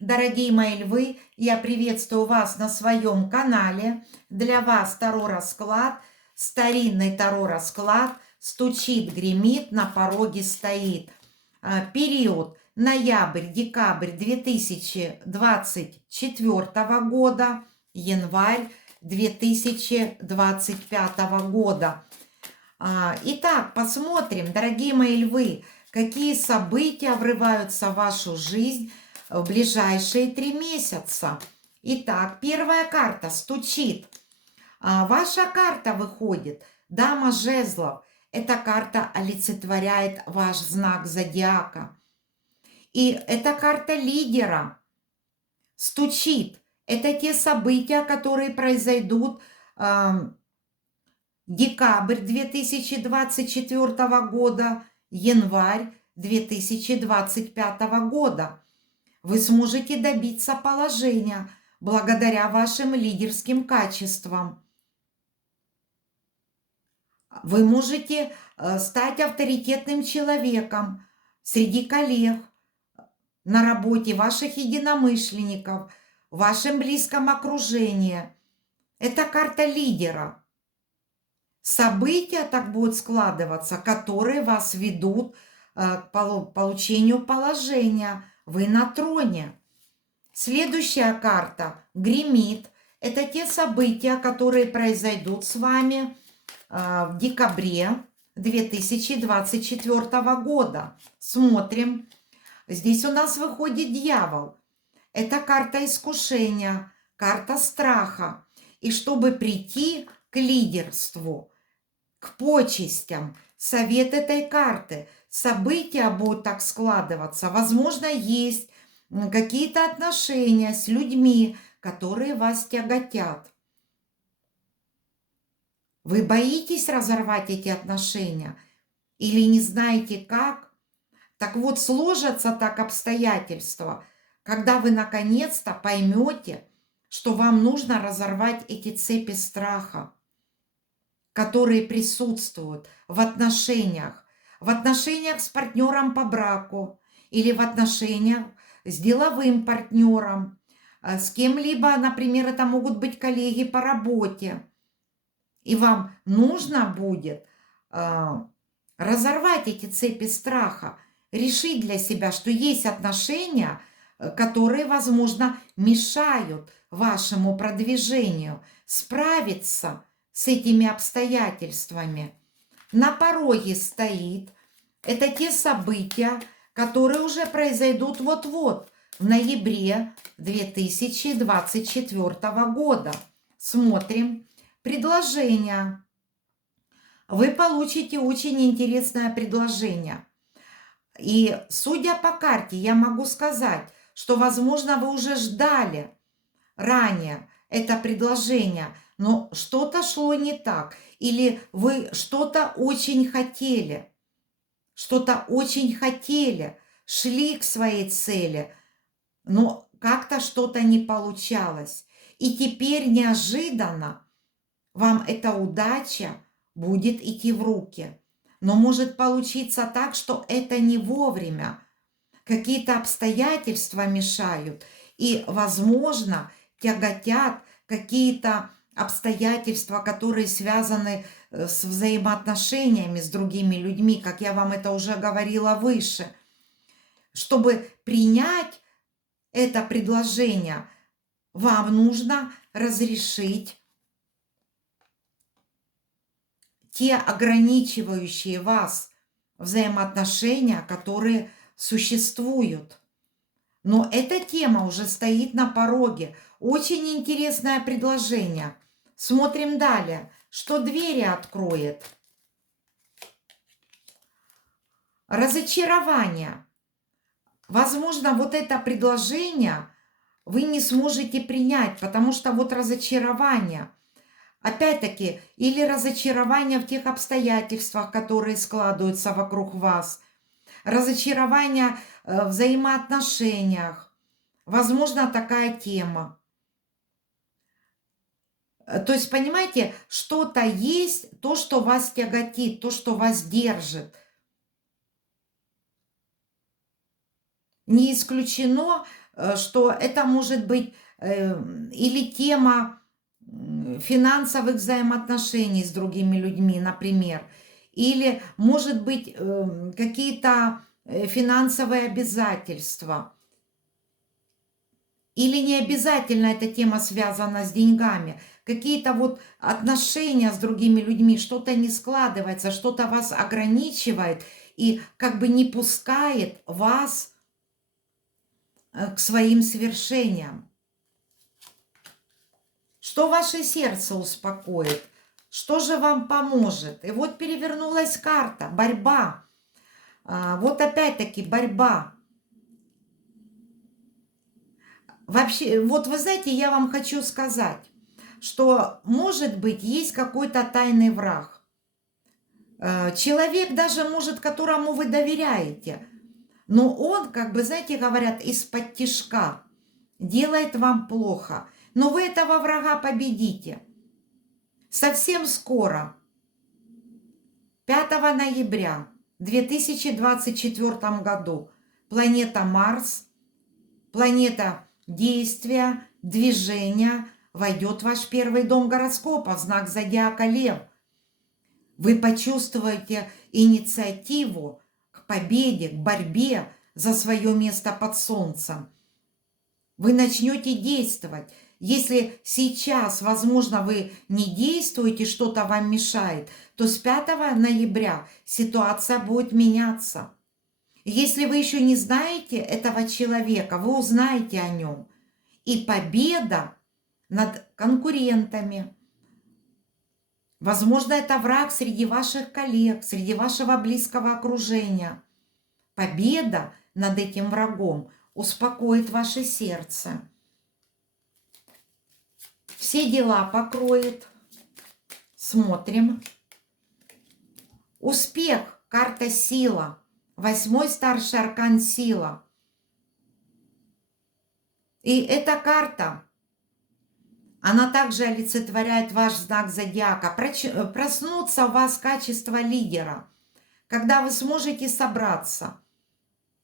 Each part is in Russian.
Дорогие мои львы, я приветствую вас на своем канале. Для вас Таро-расклад, старинный Таро-расклад, стучит, гремит, на пороге стоит. Период ноябрь-декабрь 2024 года, январь 2025 года. Итак, посмотрим, дорогие мои львы, какие события врываются в вашу жизнь в ближайшие 3 месяца. Итак, первая карта стучит. Ваша карта выходит Дама жезлов. Эта карта олицетворяет ваш знак зодиака. И эта карта лидера. Стучит. Это те события, которые произойдут декабрь 2024 года, январь 2025 года. Вы сможете добиться положения благодаря вашим лидерским качествам. Вы можете стать авторитетным человеком среди коллег, на работе, ваших единомышленников, в вашем близком окружении. Это карта лидера. События так будут складываться, которые вас ведут к получению положения. Вы на троне. Следующая карта гремит. Это те события, которые произойдут с вами в декабре 2024 года. Смотрим. Здесь у нас выходит дьявол. Это карта искушения, карта страха. И чтобы прийти к лидерству, к почестям, совет этой карты, события будут так складываться. Возможно, есть какие-то отношения с людьми, которые вас тяготят. Вы боитесь разорвать эти отношения или не знаете как? Так вот, сложатся так обстоятельства, когда вы наконец-то поймете, что вам нужно разорвать эти цепи страха, которые присутствуют в отношениях с партнером по браку или в отношениях с деловым партнером, с кем-либо, например, это могут быть коллеги по работе. И вам нужно будет разорвать эти цепи страха, решить для себя, что есть отношения, которые, возможно, мешают вашему продвижению, справиться с этими обстоятельствами. На пороге стоит. Это те события, которые уже произойдут вот-вот, в ноябре 2024 года. Смотрим. Предложение. Вы получите очень интересное предложение. И судя по карте, я могу сказать, что, возможно, вы уже ждали ранее это предложение, но что-то шло не так. Или вы что-то очень хотели, шли к своей цели, но как-то что-то не получалось. И теперь неожиданно вам эта удача будет идти в руки. Но может получиться так, что это не вовремя. Какие-то обстоятельства мешают. И, возможно, тяготят какие-то обстоятельства, которые связаны с взаимоотношениями с другими людьми, как я вам это уже говорила выше. Чтобы принять это предложение, вам нужно разрешить те ограничивающие вас взаимоотношения, которые существуют. Но эта тема уже стоит на пороге. Очень интересное предложение. Смотрим далее. Что двери откроет? Разочарование. Возможно, вот это предложение вы не сможете принять, потому что вот разочарование. Опять-таки, или разочарование в тех обстоятельствах, которые складываются вокруг вас, разочарование в взаимоотношениях. Возможно, такая тема. То есть, понимаете, что-то есть, то, что вас тяготит, то, что вас держит. Не исключено, что это может быть или тема финансовых взаимоотношений с другими людьми, например, или, может быть, какие-то финансовые обязательства. Или не обязательно эта тема связана с деньгами. Какие-то вот отношения с другими людьми, что-то не складывается, что-то вас ограничивает и как бы не пускает вас к своим свершениям. Что ваше сердце успокоит? Что же вам поможет? И вот перевернулась карта. Борьба. Вот опять-таки борьба. Вообще, вот вы знаете, я вам хочу сказать, что, может быть, есть какой-то тайный враг. Человек даже, может, которому вы доверяете, но он, как бы, знаете, говорят, из-под тишка делает вам плохо. Но вы этого врага победите. Совсем скоро, 5 ноября 2024 году, планета Марс, планета действия, движения, войдет в ваш первый дом гороскопа, в знак зодиака Лев. Вы почувствуете инициативу к победе, к борьбе за свое место под солнцем. Вы начнете действовать. Если сейчас, возможно, вы не действуете, что-то вам мешает, то с 5 ноября ситуация будет меняться. Если вы еще не знаете этого человека, вы узнаете о нем. И победа над конкурентами. Возможно, это враг среди ваших коллег, среди вашего близкого окружения. Победа над этим врагом успокоит ваше сердце. Все дела покроет. Смотрим. Успех. Карта сила. 8-й старший аркан сила. И эта карта, она также олицетворяет ваш знак зодиака. Проснуться у вас качество лидера, когда вы сможете собраться,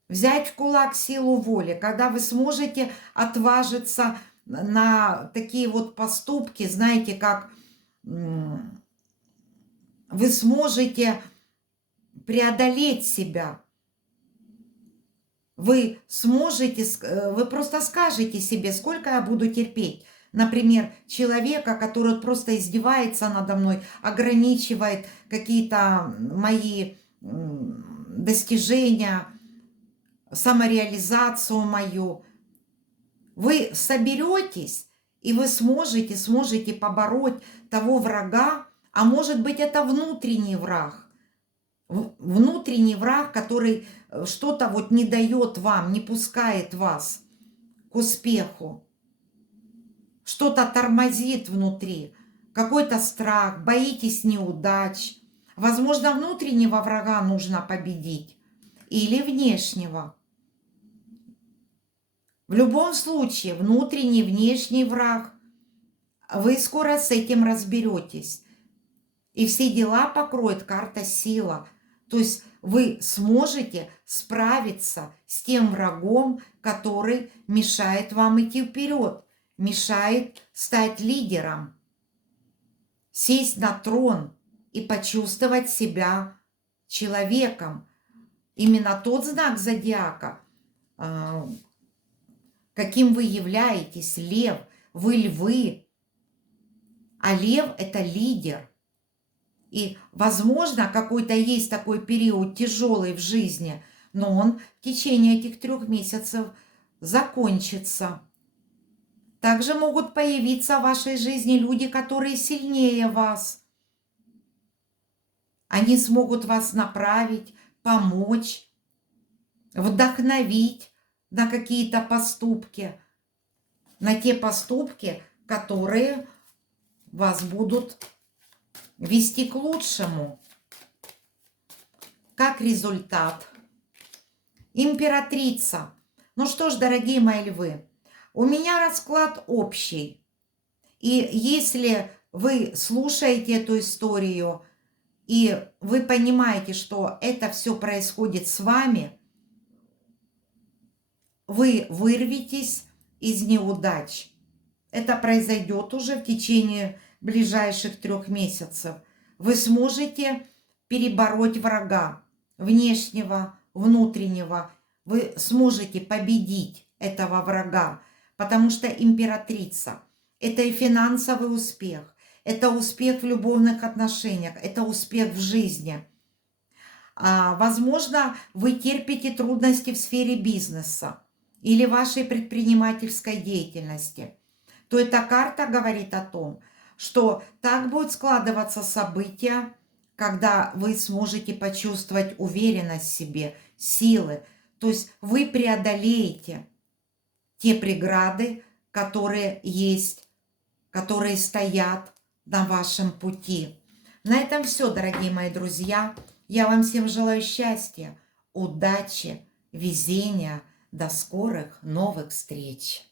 взять в кулак силу воли, когда вы сможете отважиться на такие вот поступки, знаете, как вы сможете преодолеть себя. Вы сможете, вы просто скажете себе, сколько я буду терпеть. Например, человека, который просто издевается надо мной, ограничивает какие-то мои достижения, самореализацию мою. Вы соберетесь, и вы сможете побороть того врага, а может быть, это внутренний враг. Внутренний враг, который что-то вот не дает вам, не пускает вас к успеху. Что-то тормозит внутри, какой-то страх, боитесь неудач. Возможно, внутреннего врага нужно победить или внешнего. В любом случае, внутренний, внешний враг, вы скоро с этим разберетесь. И все дела покроет карта сила. То есть вы сможете справиться с тем врагом, который мешает вам идти вперед, мешает стать лидером, сесть на трон и почувствовать себя человеком. Именно тот знак зодиака, каким вы являетесь, лев, вы львы, а лев – это лидер. И, возможно, какой-то есть такой период тяжелый в жизни, но он в течение этих 3 месяцев закончится. Также могут появиться в вашей жизни люди, которые сильнее вас. Они смогут вас направить, помочь, вдохновить на какие-то поступки, на те поступки, которые вас будут вести к лучшему. Как результат. Императрица. Ну что ж, дорогие мои львы, у меня расклад общий. И если вы слушаете эту историю, и вы понимаете, что это все происходит с вами, вы вырветесь из неудач. Это произойдет уже в течение ближайших 3 месяцев. Вы сможете перебороть врага внешнего, внутреннего. Вы сможете победить этого врага, потому что императрица – это и финансовый успех, это успех в любовных отношениях, это успех в жизни. Возможно, вы терпите трудности в сфере бизнеса или вашей предпринимательской деятельности. То эта карта говорит о том, что так будут складываться события, когда вы сможете почувствовать уверенность в себе, силы. То есть вы преодолеете те преграды, которые есть, которые стоят на вашем пути. На этом все, дорогие мои друзья. Я вам всем желаю счастья, удачи, везения. До скорых новых встреч!